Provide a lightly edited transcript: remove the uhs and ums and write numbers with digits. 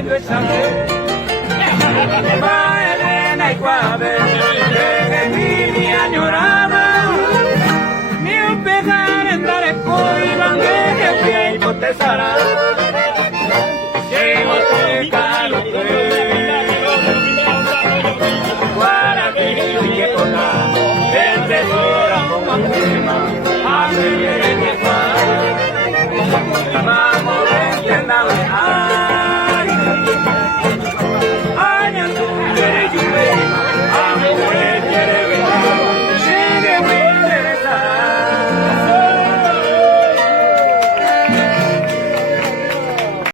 yo echaré. Va Elena y Guave, que mi añorada, ni un pegar en dar el coibán que fui y potesará. Llego te calo, guaraquillo y que toca, el tesoro como a